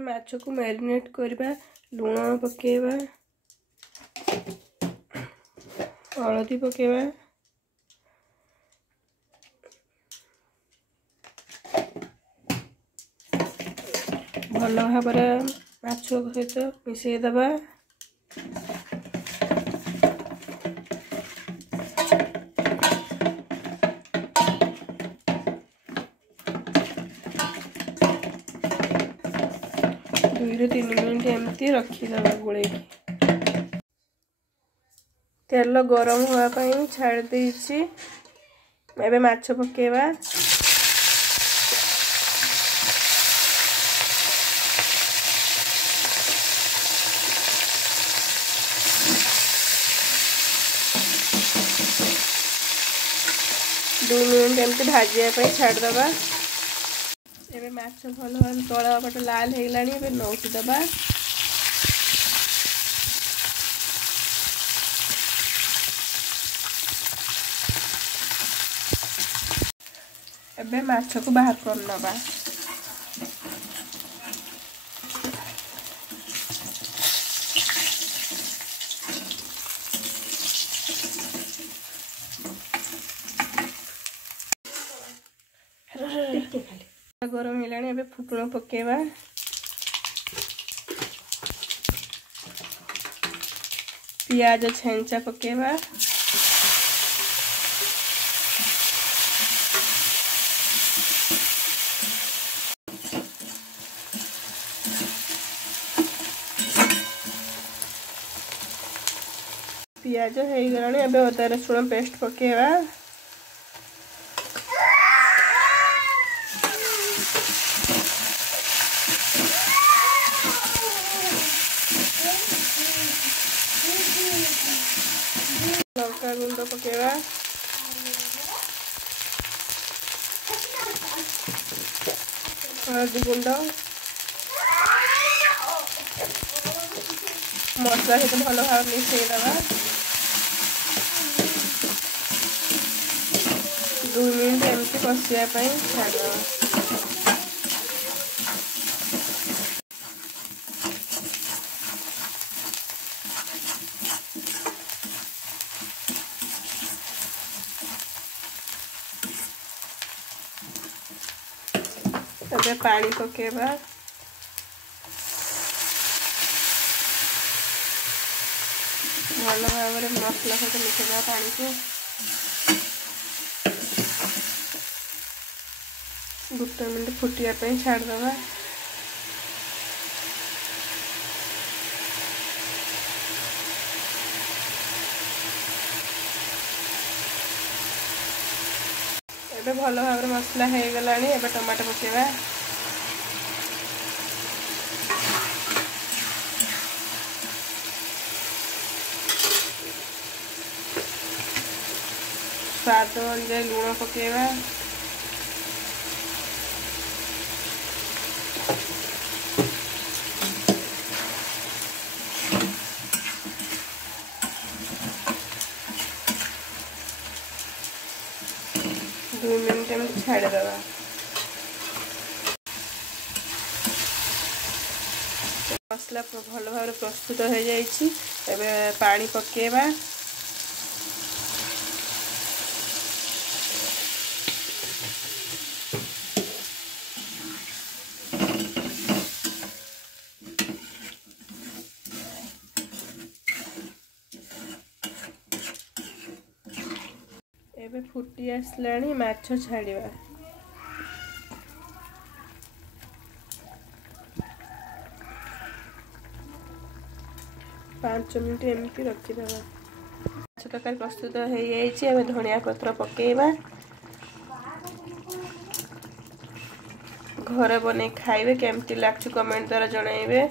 माछ को मैरिनेट करवा लुण पकेवा हलदी पकेवा भल भाव माछ सहित मिसईदबा दुई 3 मिनट एमती रखीदबा गोले तेल गरम होगापाई छाड़ देछि एबे माछ पकेवा 2 मिनट एमती भाजिया छाड़दबा एबे माछ भल भाव तला पट लाल हो गलानी एबे नौटी दबा एबे माछ को बाहर कर नबा गरम है एबे फुटण पकेवा पियाज छेंचा पकेवा पियाज हो गलानी एबे अदा रसुण पेस्ट पकेवा लंका गुंड पकेवा हल्दी गुंड मसला सहित भल भाव मिसईदबा 2 मिनट एमती कषिया छाड़दबा तबे पानी पकेवा भल भाव मसला सहित मिसेदबा पानी को 2 मिनट फुटिया छाड़दबा एबे भल भाव मसला हो गलानी एबे टमाटो पकेवा स्वाद अनुसार लुण पकेवा दो मिनट में छाड़दबा मसला भल भाव प्रस्तुत हो जाइए एबे पानी पकेवा एबे फुटी आसलानी माछ छाड़िबा 5 मिनट एमती रखीदबा माछ तरकारी प्रस्तुत हो जाइए धनिया पत्र पकेवा घर बने खाइबे केमती लागछु कमेंट द्वारा जणाइबे